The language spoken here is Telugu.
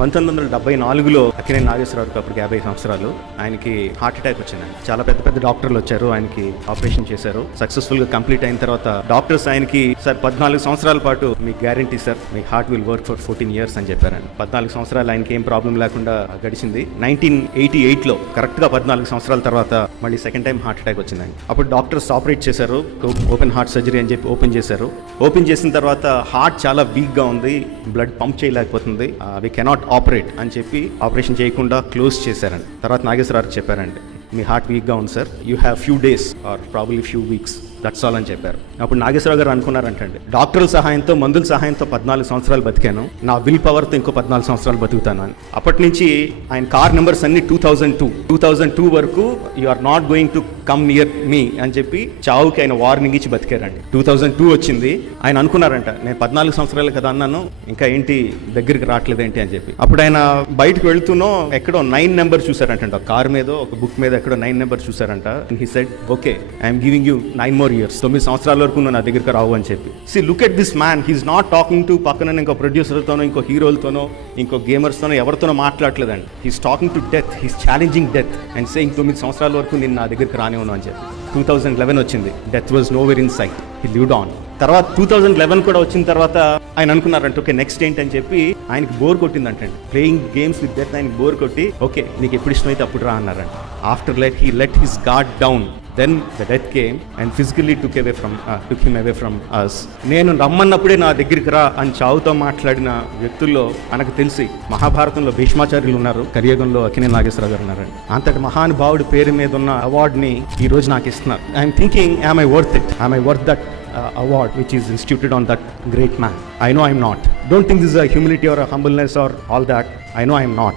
1974లో అక్కినేని నాగేశ్వరరావుకి అప్పటికి 50 సంవత్సరాలు. ఆయనకి హార్ట్ అటాక్ వచ్చింది. చాలా పెద్ద పెద్ద డాక్టర్లు వచ్చారు, ఆయనకి ఆపరేషన్ చేశారు. సక్సెస్ఫుల్ గా కంప్లీట్ అయిన తర్వాత డాక్టర్స్ ఆయనకి సార్ 14 సంవత్సరాల పాటు మీకు guarantee sir, me heart will work for 14 years అని చెప్పారండి. 14 సంవత్సరాలు ఆయనకి ఏం ప్రాబ్లం లేకుండా గడిచింది. 1988లో కరెక్ట్ గా 14 సంవత్సరాల తర్వాత మళ్ళీ సెకండ్ టైం హార్ట్ అటాక్ వచ్చిందండి. అప్పుడు డాక్టర్స్ ఆపరేట్ చేశారు, ఓపెన్ హార్ట్ సర్జరీ అని చెప్పి ఓపెన్ చేశారు. ఓపెన్ చేసిన తర్వాత హార్ట్ చాలా వీక్ గా ఉంది, బ్లడ్ పంప్ చేయలేకపోతుంది, వి కెనాట్ ఆపరేట్ అని చెప్పి ఆపరేషన్ చేయకుండా క్లోజ్ చేశారండి. తర్వాత నాగేశ్వరరావు చెప్పారండి, మీ హార్ట్ వీక్గా ఉంది sir, you have few days or probably few weeks, that's all అని చెప్పారు. అప్పుడు నాగేశ్వరరావు గారు అనుకున్నారంటండి, డాక్టర్ల సహాయంతో మందుల సహాయంతో 14 సంవత్సరాలు బతికాను, నా విల్ పవర్తో ఇంకో 14 సంవత్సరాలు బతుకుతాను అని. అప్పటి నుంచి ఆయన కార్ నెంబర్స్ అన్ని 2002 వరకు you are not going to come near me అని చెప్పి చావుకి ఆయన వార్నింగ్ ఇచ్చి బతికారండి. 2002 వచ్చింది, ఆయన అనుకున్నారంట, నేను 14 సంవత్సరాలు కదా అన్నాను, ఇంకా ఏంటి దగ్గరికి రావట్లేదేంటి అని చెప్పి. అప్పుడు ఆయన బయటకు వెళ్తూనో ఎక్కడో 9 నెంబర్ చూసారంట, కార్ మీద ఒక బుక్ మీద ఎక్కడో 9 నెంబర్ చూసారంట. He said okay, I'm giving you 9 more years, 9 సంవత్సరాల వరకు నువ్వు నా దగ్గరికి రావు అని చెప్పి. See look at this man, he's not talking to పక్కన ఇంకో ప్రొడ్యూసర్తోనో ఇంకో హీరోలతోనో ఇంకో గేమర్స్తోనో ఎవరితోనో మాట్లాడలేదండి. He's talking to death, he's challenging death and saying 9 సంవత్సరాల వరకు నేను నా దగ్గరికి రానివ్వను అని చెప్పి. 2011 వచ్చింది, death was nowhere in sight, he lived on. తర్వాత 2011 కూడా వచ్చిన తర్వాత ఆయన అనుకున్నారంటే ఓకే నెక్స్ట్ ఏంటి అని చెప్పి ఆయనకి బోర్ కొట్టిందంటండి. ప్లేయింగ్ గేమ్స్ విత్ డెత్ ఆయనకి బోర్ కొట్టి ఓకే నీకు ఎప్పుడు ఇష్టమైతే అప్పుడు రా అన్నారంట. After he let his guard down, then the death came and physically took him away from us. నేను రమ్మన్నప్పుడే నా దగ్గరికి రా అని చావుతో మాట్లాడిన వ్యక్తుల్లో మనకు తెలిసి మహాభారతంలో భీష్మాచార్యులు ఉన్నారు, కలియుగంలో అక్కినేని నాగేశ్వరరావు గారు ఉన్నారండి. అంతటి మహానుభావుడి పేరు మీద ఉన్న అవార్డుని ఈ రోజు నాకు ఇస్తున్నారు. I'm thinking, am I worth it? Am I worth that award which is instituted on that great man? I know I'm not. Don't think this is a humility or a humbleness or all that. I know I'm not.